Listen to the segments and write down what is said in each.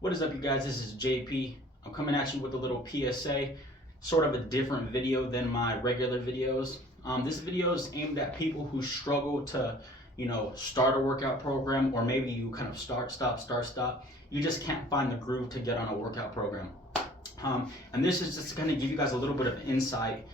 What is up, you guys? This is JP. I'm coming at you with a little PSA, sort of a different video than my regular videos. This video is aimed at people who struggle to, start a workout program, or maybe you kind of start, stop, start, stop. You just can't find the groove to get on a workout program. And this is just going to give you guys a little bit of insight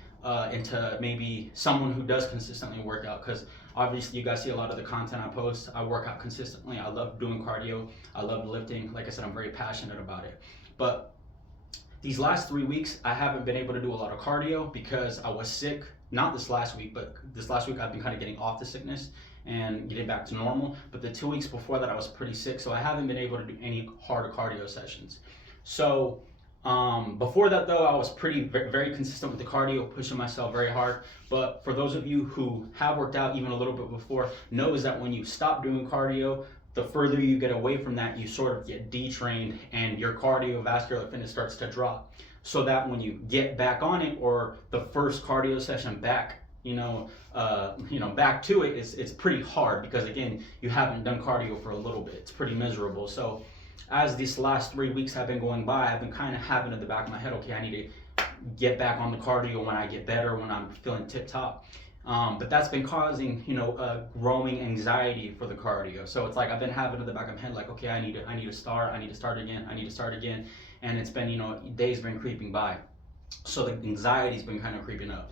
into maybe someone who does consistently work out, because obviously you guys see a lot of the content I post. I work out consistently. I love doing cardio. I love lifting. Like I said, I'm very passionate about it. But these last 3 weeks, I haven't been able to do a lot of cardio because I was sick. Not this last week, but this last week I've been kind of getting off the sickness and getting back to normal. But the 2 weeks before that, I was pretty sick, so I haven't been able to do any hard cardio sessions. So before that though, I was very consistent with the cardio, pushing myself very hard. But for those of you who have worked out even a little bit before, knows that when you stop doing cardio, the further you get away from that, you sort of get detrained and your cardiovascular fitness starts to drop. So that when you get back on it, or the first cardio session back, back to it, it's pretty hard because again, you haven't done cardio for a little bit. It's pretty miserable. So as these last 3 weeks have been going by, I've been kind of having in the back of my head, okay, I need to get back on the cardio when I get better, when I'm feeling tip top. But that's been causing, a growing anxiety for the cardio. So it's like I've been having in the back of my head, like, okay, I need to start again, and it's been, days been creeping by. So the anxiety's been kind of creeping up.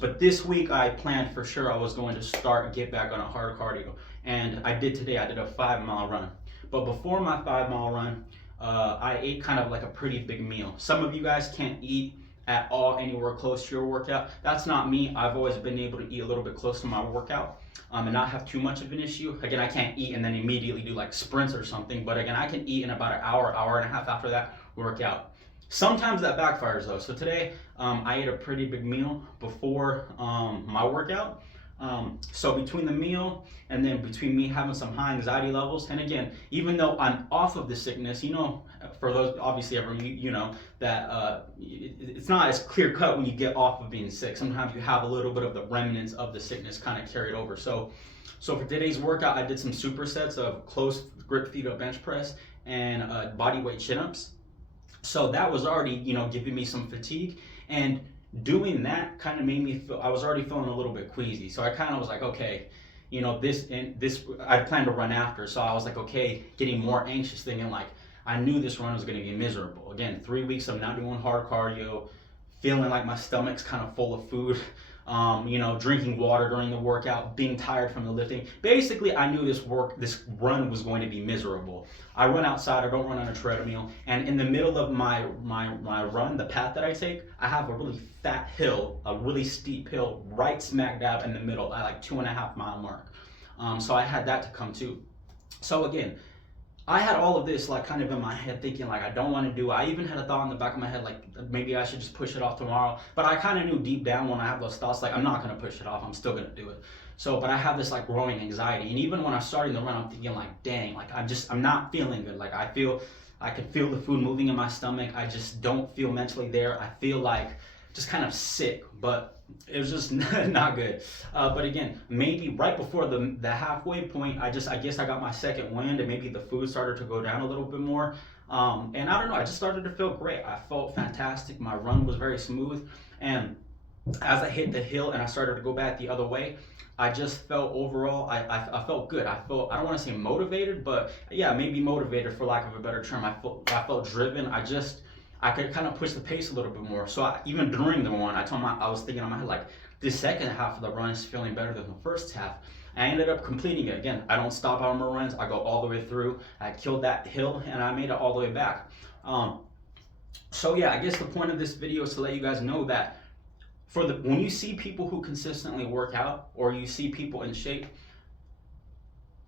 But this week I planned for sure I was going to get back on a hard cardio, and I did today. I did a 5 mile run. But before my 5 mile run, I ate kind of like a pretty big meal. Some of you guys can't eat at all anywhere close to your workout. That's not me. I've always been able to eat a little bit close to my workout and not have too much of an issue. Again, I can't eat and then immediately do like sprints or something, but again, I can eat in about an hour and a half after that workout. Sometimes that backfires though. So today, I ate a pretty big meal before my workout. So between the meal and then between me having some high anxiety levels, and again, even though I'm off of the sickness, for those obviously that it's not as clear cut when you get off of being sick. Sometimes you have a little bit of the remnants of the sickness kind of carried over. So for today's workout, I did some supersets of close grip feet up bench press and body weight chin ups. So that was already, giving me some fatigue, and doing that kind of made me feel, I was already feeling a little bit queasy. So I kind of was like, okay, this I planned to run after. So I was like, okay, getting more anxious, thinking like, I knew this run was going to be miserable. Again, 3 weeks of not doing hard cardio, feeling like my stomach's kind of full of food, drinking water during the workout, being tired from the lifting. Basically, I knew this run was going to be miserable. I run outside, I don't run on a treadmill, and in the middle of my run, the path that I take, I have a really fat hill, a really steep hill, right smack dab in the middle at like 2.5 mile mark. So I had that to come too. So again, I had all of this like kind of in my head thinking like I don't want to do it. I even had a thought in the back of my head like maybe I should just push it off tomorrow. But I kind of knew deep down when I have those thoughts like I'm not going to push it off. I'm still going to do it. So but I have this like growing anxiety. And even when I'm starting the run, I'm thinking like dang, like I'm not feeling good. Like I can feel the food moving in my stomach. I just don't feel mentally there. I feel like just kind of sick, but it was just not good. But again, maybe right before the halfway point, I guess I got my second wind, and maybe the food started to go down a little bit more. And I don't know, I just started to feel great. I felt fantastic. My run was very smooth, and as I hit the hill and I started to go back the other way, I just felt overall, I felt good. I don't want to say motivated, but yeah, maybe motivated for lack of a better term. I felt driven. I could kind of push the pace a little bit more. So even during the run, I was thinking in my head like, this second half of the run is feeling better than the first half. I ended up completing it. Again, I don't stop on my runs. I go all the way through. I killed that hill and I made it all the way back. So yeah, I guess the point of this video is to let you guys know that when you see people who consistently work out, or you see people in shape,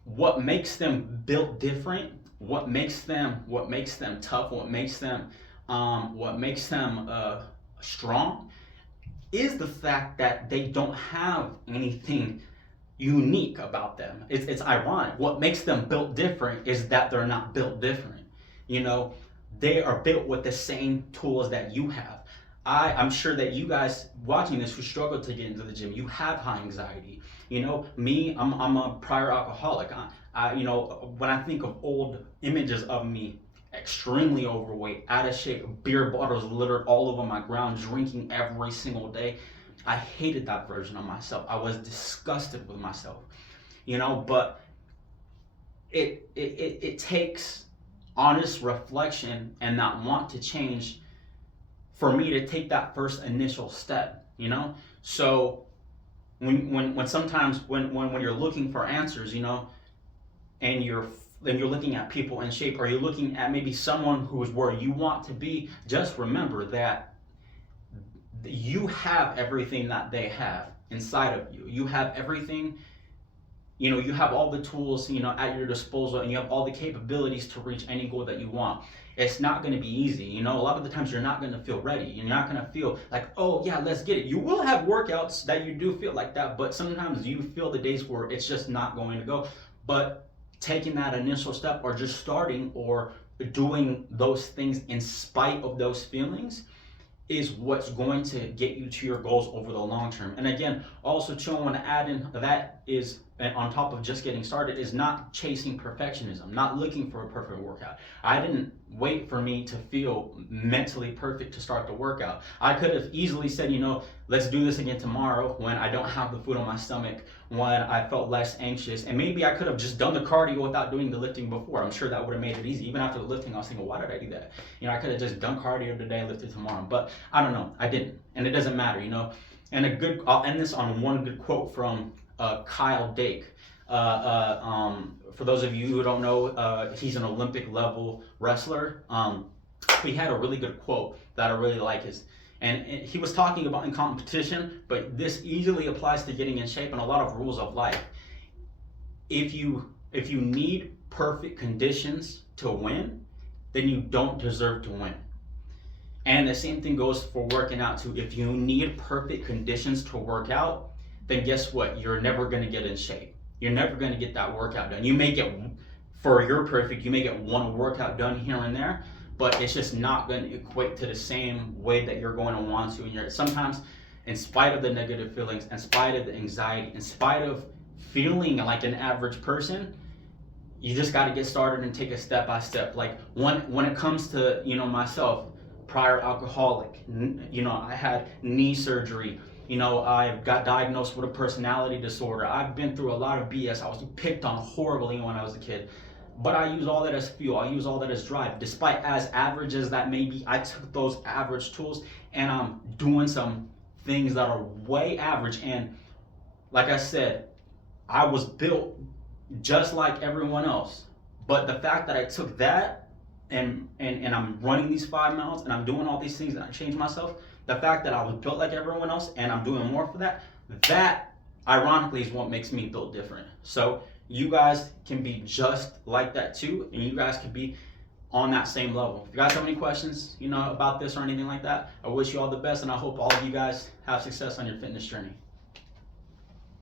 what makes them built different, what makes them tough, what makes them strong, is the fact that they don't have anything unique about them. It's ironic. What makes them built different is that they're not built different. They are built with the same tools that you have. I'm sure that you guys watching this who struggle to get into the gym, you have high anxiety. Me, I'm a prior alcoholic. When I think of old images of me extremely overweight, out of shape, beer bottles littered all over my ground, drinking every single day. I hated that version of myself. I was disgusted with myself, but it takes honest reflection and that want to change for me to take that first initial step, So when sometimes when you're looking for answers, and you're looking at people in shape, or you're looking at maybe someone who is where you want to be, just remember that you have everything that they have inside of you. You have everything, you have all the tools, at your disposal, and you have all the capabilities to reach any goal that you want. It's not going to be easy. A lot of the times you're not going to feel ready. You're not going to feel like, oh yeah, let's get it. You will have workouts that you do feel like that, but sometimes you feel the days where it's just not going to go. But taking that initial step, or just starting, or doing those things in spite of those feelings, is what's going to get you to your goals over the long term. And again, also too, I want to add in that is, on top of just getting started, is not chasing perfectionism, not looking for a perfect workout. I didn't wait for me to feel mentally perfect to start the workout. I could have easily said, let's do this again tomorrow, when I don't have the food on my stomach, when I felt less anxious, and maybe I could have just done the cardio without doing the lifting before. I'm sure that would have made it easy. Even after the lifting, I was thinking, why did I do that? I could have just done cardio today, lifted tomorrow, but I don't know. I didn't, and it doesn't matter, And I'll end this on one good quote from Kyle Dake. For those of you who don't know, he's an Olympic level wrestler. He had a really good quote that I really like. And he was talking about in competition, but this easily applies to getting in shape and a lot of rules of life. If you need perfect conditions to win, then you don't deserve to win. And the same thing goes for working out too. If you need perfect conditions to work out, then guess what? You're never going to get in shape. You're never going to get that workout done. You may get, for your perfect, you may get one workout done here and there, but it's just not going to equate to the same way that you're going to want to. And sometimes, in spite of the negative feelings, in spite of the anxiety, in spite of feeling like an average person, you just got to get started and take it step by step. Like when it comes to, myself, prior alcoholic, I had knee surgery, I got diagnosed with a personality disorder. I've been through a lot of BS. I was picked on horribly when I was a kid. But I use all that as fuel. I use all that as drive. Despite as average as that may be, I took those average tools and I'm doing some things that are way average. And like I said, I was built just like everyone else. But the fact that I took that and I'm running these 5 miles and I'm doing all these things and I changed myself, the fact that I was built like everyone else and I'm doing more for that, that ironically is what makes me built different. So you guys can be just like that too, and you guys can be on that same level. If you guys have any questions, about this or anything like that, I wish you all the best, and I hope all of you guys have success on your fitness journey.